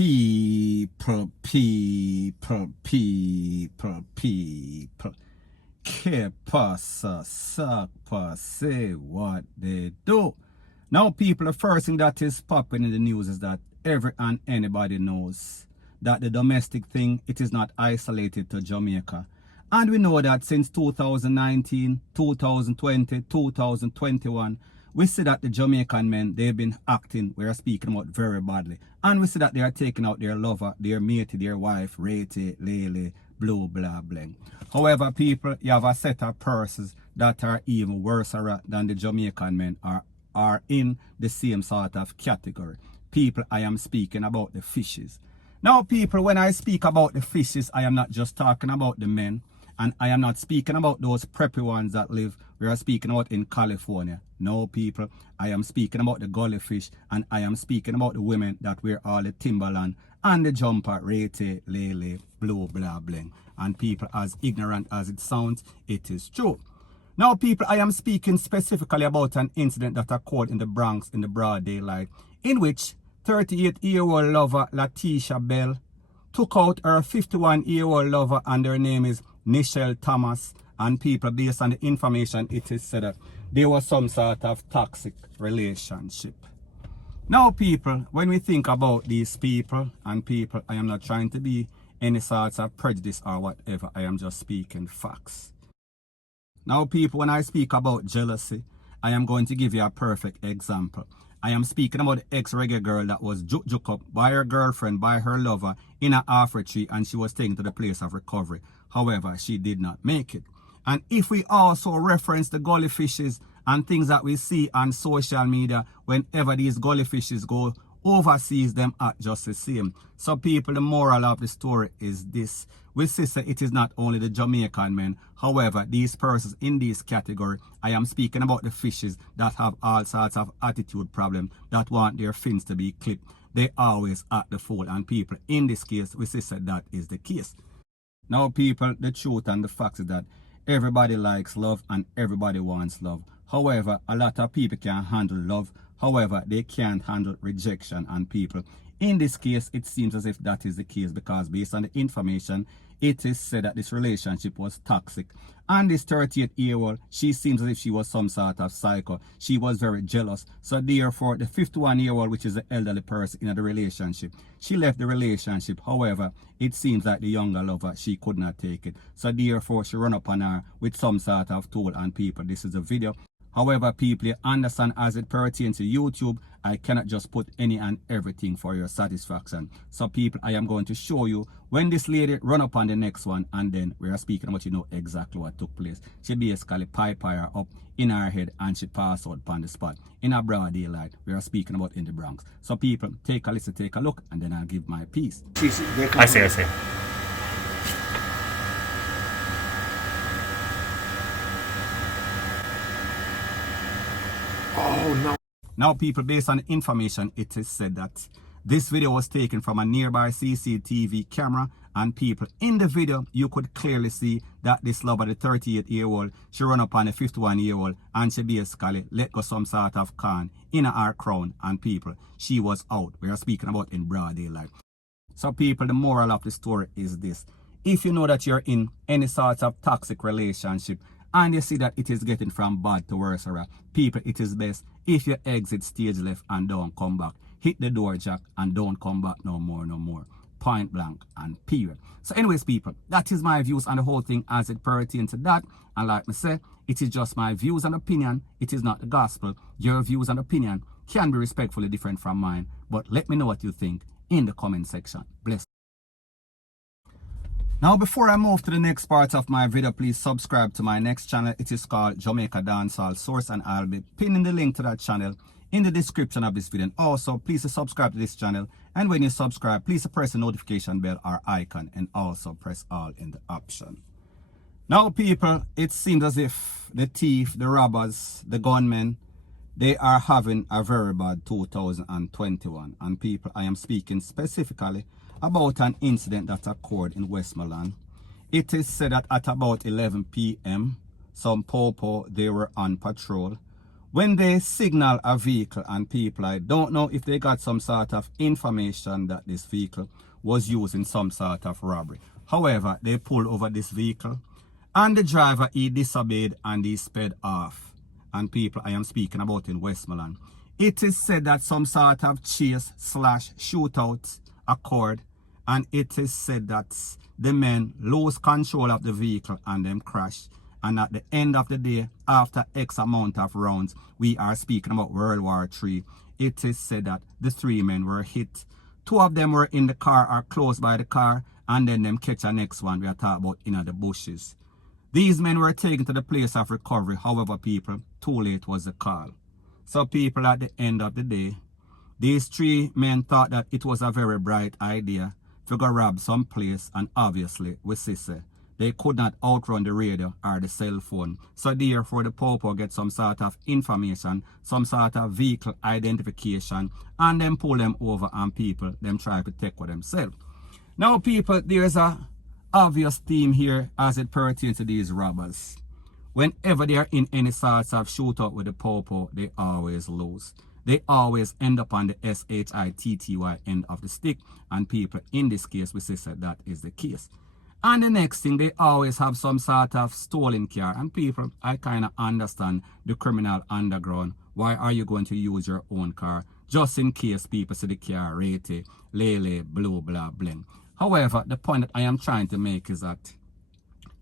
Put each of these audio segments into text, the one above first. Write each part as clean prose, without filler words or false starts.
people. Que pasa, sakpa, say what they do. Now, people, the first thing that is popping in the news is that every and anybody knows that the domestic thing, it is not isolated to Jamaica. And we know that since 2019, 2020, 2021, we see that the Jamaican men, they've been acting, we are speaking about, very badly. And we see that they are taking out their lover, their mate, their wife, rate, lele, blue, blah, bling. However, people, you have a set of persons that are even worse than the Jamaican men are in the same sort of category. People, I am speaking about the fishes. Now, people, when I speak about the fishes, I am not just talking about the men. And I am not speaking about those preppy ones that live, we are speaking about in California. No, people, I am speaking about the gully fish, and I am speaking about the women that wear all the Timberland and the jumper, rete, lele, blue, blah, bling. And people, as ignorant as it sounds, it is true. Now, people, I am speaking specifically about an incident that occurred in the Bronx in the broad daylight, in which 38-year-old lover Latisha Bell took out her 51-year-old lover, and her name is Nichelle Thomas. And people, based on the information, it is said that there was some sort of toxic relationship. Now, people, when we think about these people, and people, I am not trying to be any sort of prejudice or whatever, I am just speaking facts. Now, people, when I speak about jealousy, I am going to give you a perfect example. I am speaking about the ex-reggae girl that was juk up by her girlfriend, by her lover, in an after tree, and she was taken to the place of recovery. However, she did not make it. And if we also reference the gully fishes and things that we see on social media, whenever these gully fishes go overseas, them act just the same. So, people, the moral of the story is this. We see that it is not only the Jamaican men. However, these persons in this category, I am speaking about the fishes that have all sorts of attitude problems, that want their fins to be clipped. They always act the fool. And people, in this case, we see that is the case. Now, people, the truth and the fact is that everybody likes love and everybody wants love. However, a lot of people can handle love. However, they can't handle rejection. And people, in this case, it seems as if that is the case, because based on the information, it is said that this relationship was toxic. And this 38-year-old, she seems as if she was some sort of psycho. She was very jealous. So therefore, the 51-year-old, which is the elderly person in the relationship, she left the relationship. However, it seems like the younger lover, she could not take it. So therefore, she run up on her with some sort of tool. And people, this is a video. However, people, you understand, as it pertains to YouTube, I cannot just put any and everything for your satisfaction. So, people, I am going to show you when this lady run up on the next one, and then we are speaking about, you know, exactly what took place. She basically pipe her up in her head and she passed out on the spot in a broad daylight. We are speaking about in the Bronx. So, people, take a listen, take a look, and then I'll give my piece. I see. Oh, no. Now, people, based on the information, it is said that this video was taken from a nearby CCTV camera. And people, in the video, you could clearly see that this lover, the 38-year-old, she run up on the 51-year-old and she basically let go some sort of can in her crown. And people, she was out. We are speaking about in broad daylight. So, people, the moral of the story is this. If you know that you're in any sort of toxic relationship, and you see that it is getting from bad to worse, people, it is best if you exit stage left and don't come back. Hit the door jack and don't come back no more. Point blank and period. So anyways, people, that is my views on the whole thing as it pertains to that. And like I said, it is just my views and opinion. It is not the gospel. Your views and opinion can be respectfully different from mine. But let me know what you think in the comment section. Bless. Now, before I move to the next part of my video, please subscribe to my next channel. It is called Jamaica Dancehall Source, and I'll be pinning the link to that channel in the description of this video. And also, please subscribe to this channel. And when you subscribe, please press the notification bell or icon, and also press all in the option. Now, people, it seems as if the thief, the robbers, the gunmen, they are having a very bad 2021. And people, I am speaking specifically about an incident that occurred in Westmoreland. It is said that at about 11 p.m., some popo, they were on patrol when they signal a vehicle, and people, I don't know if they got some sort of information that this vehicle was used in some sort of robbery. However, they pulled over this vehicle and the driver, he disobeyed and he sped off. And people, I am speaking about in Westmoreland. It is said that some sort of chase / shootout occurred, and it is said that the men lost control of the vehicle and them crashed. And at the end of the day, after X amount of rounds, we are speaking about World War III, it is said that the 3 men were hit. 2 of them were in the car or close by the car, and then them catch a next one we are talking about in the bushes. These men were taken to the place of recovery. However, people, too late was the call. So people, at the end of the day, these 3 men thought that it was a very bright idea to go rob some place, and obviously, we see they could not outrun the radio or the cell phone. So therefore, the popo get some sort of information, some sort of vehicle identification, and then pull them over, and people, them try to take for themselves. Now, people, there's a obvious theme here as it pertains to these robbers. Whenever they are in any sorts of shootout with the popo, they always lose. They always end up on the SHITTY end of the stick, and people, in this case, we say that is the case. And the next thing, they always have some sort of stolen car. And people, I kind of understand the criminal underground. Why are you going to use your own car? Just in case people see the car rated, lele, blue, blah, bling. However, the point that I am trying to make is that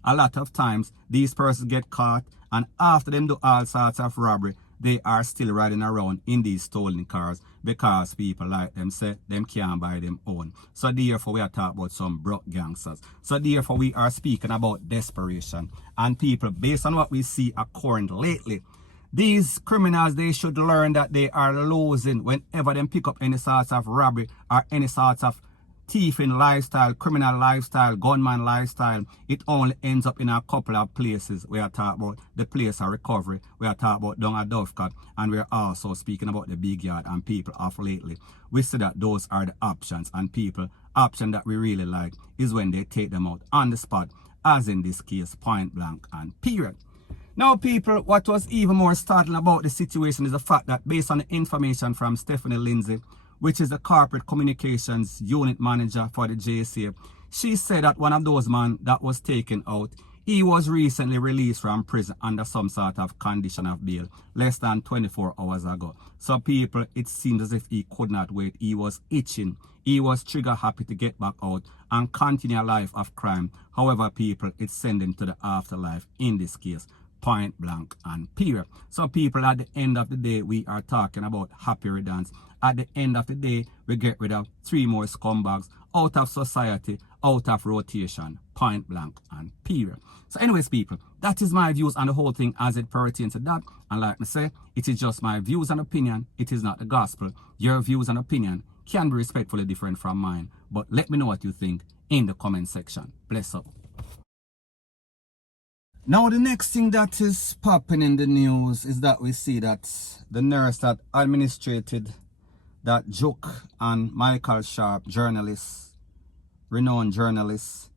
a lot of times these persons get caught, and after them do all sorts of robbery, they are still riding around in these stolen cars because people like them say them can't buy them own. So therefore we are talking about some broke gangsters. So therefore we are speaking about desperation. And people, based on what we see occurring lately, these criminals, they should learn that they are losing whenever they pick up any sorts of robbery or any sorts of thieving lifestyle, criminal lifestyle, gunman lifestyle. It only ends up in a couple of places. We are talking about the place of recovery. We are talking about down at Dovecat, and we are also speaking about the big yard. And people of lately, we see that those are the options. And people, option that we really like is when they take them out on the spot, as in this case, point blank and period. Now, people, what was even more startling about the situation is the fact that based on the information from Stephanie Lindsay, which is the corporate communications unit manager for the JSA, she said that one of those men that was taken out, he was recently released from prison under some sort of condition of bail less than 24 hours ago. So people, it seems as if he could not wait. He was itching. He was trigger happy to get back out and continue a life of crime. However, people, it sent him to the afterlife in this case. Point blank and period. So people, at the end of the day, we are talking about happy riddance. At the end of the day, we get rid of 3 more scumbags out of society, out of rotation. Point blank and period. So anyways, people, that is my views on the whole thing as it pertains to that. And like I say, it is just my views and opinion. It is not the gospel. Your views and opinion can be respectfully different from mine. But let me know what you think in the comment section. Bless up. Now, the next thing that is popping in the news is that we see that the nurse that administrated that joke on Michael Sharp, journalist, renowned journalist,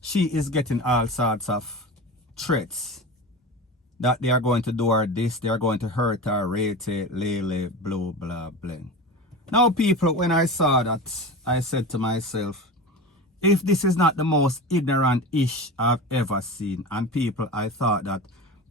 she is getting all sorts of threats that they are going to do her this, they are going to hurt her, rate it, lele, blah, blah, blah. Now, people, when I saw that, I said to myself, if this is not the most ignorant ish I've ever seen, and people, I thought that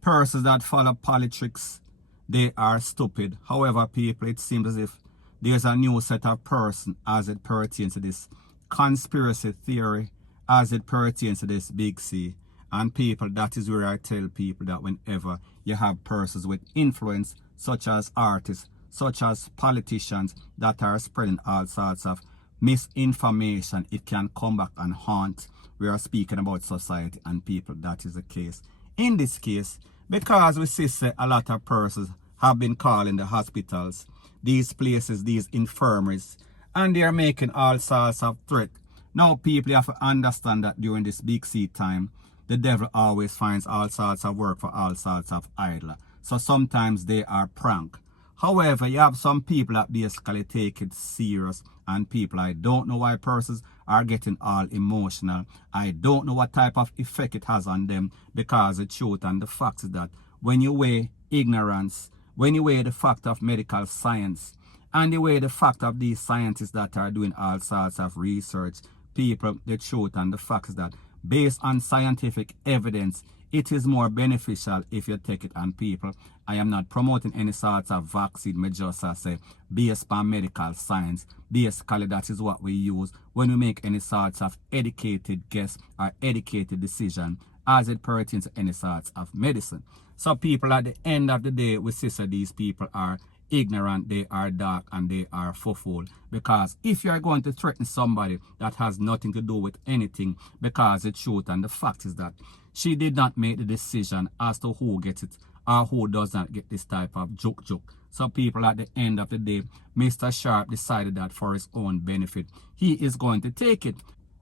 persons that follow politics, they are stupid. However, people, it seems as if there's a new set of person as it pertains to this conspiracy theory, as it pertains to this big C. And people, that is where I tell people that whenever you have persons with influence, such as artists, such as politicians, that are spreading all sorts of misinformation, it can come back and haunt. We are speaking about society, and people, that is the case in this case, because we see a lot of persons have been calling the hospitals, these places, these infirmaries, and they are making all sorts of threats. Now, people, you have to understand that during this big C time, the devil always finds all sorts of work for all sorts of idler. So sometimes they are prank. However, you have some people that basically take it serious, and people, I don't know why persons are getting all emotional. I don't know what type of effect it has on them, because the truth and the fact is that when you weigh ignorance, when you weigh the fact of medical science and you weigh the fact of these scientists that are doing all sorts of research, people, the truth and the facts that based on scientific evidence, it is more beneficial if you take it on people. I am not promoting any sorts of vaccine, I just say based on medical science. Basically, that is what we use when we make any sorts of educated guess or educated decision as it pertains to any sorts of medicine. So people, at the end of the day, we see that these people are ignorant, they are dark, and they are fool. Because if you are going to threaten somebody that has nothing to do with anything, because the truth and the fact is that she did not make the decision as to who gets it or who does not get this type of joke. So people, at the end of the day, Mr. Sharp decided that for his own benefit, he is going to take it.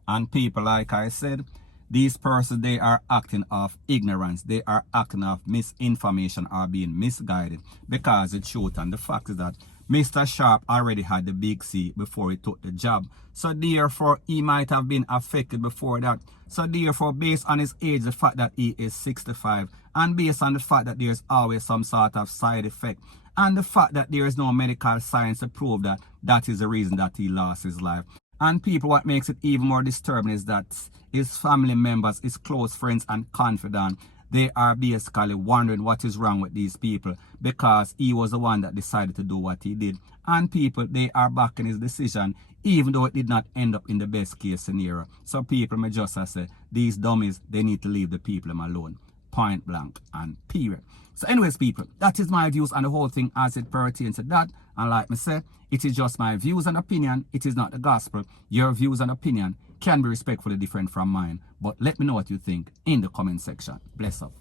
And people, like I said, these persons, they are acting of ignorance. They are acting of misinformation or being misguided. Because the truth and the fact is that Mr. Sharp already had the big C before he took the job. So therefore, he might have been affected before that. So therefore, based on his age, the fact that he is 65, and based on the fact that there's always some sort of side effect, and the fact that there is no medical science to prove that that is the reason that he lost his life. And people, what makes it even more disturbing is that his family members, his close friends and confidants, they are basically wondering what is wrong with these people because he was the one that decided to do what he did. And people, they are backing his decision even though it did not end up in the best case scenario. So people, may just say, these dummies, they need to leave the people alone. Point blank and period. So anyways, people, that is my views on the whole thing as it pertains to that. And like me say, it is just my views and opinion. It is not the gospel. Your views and opinion can be respectfully different from mine. But let me know what you think in the comment section. Bless up.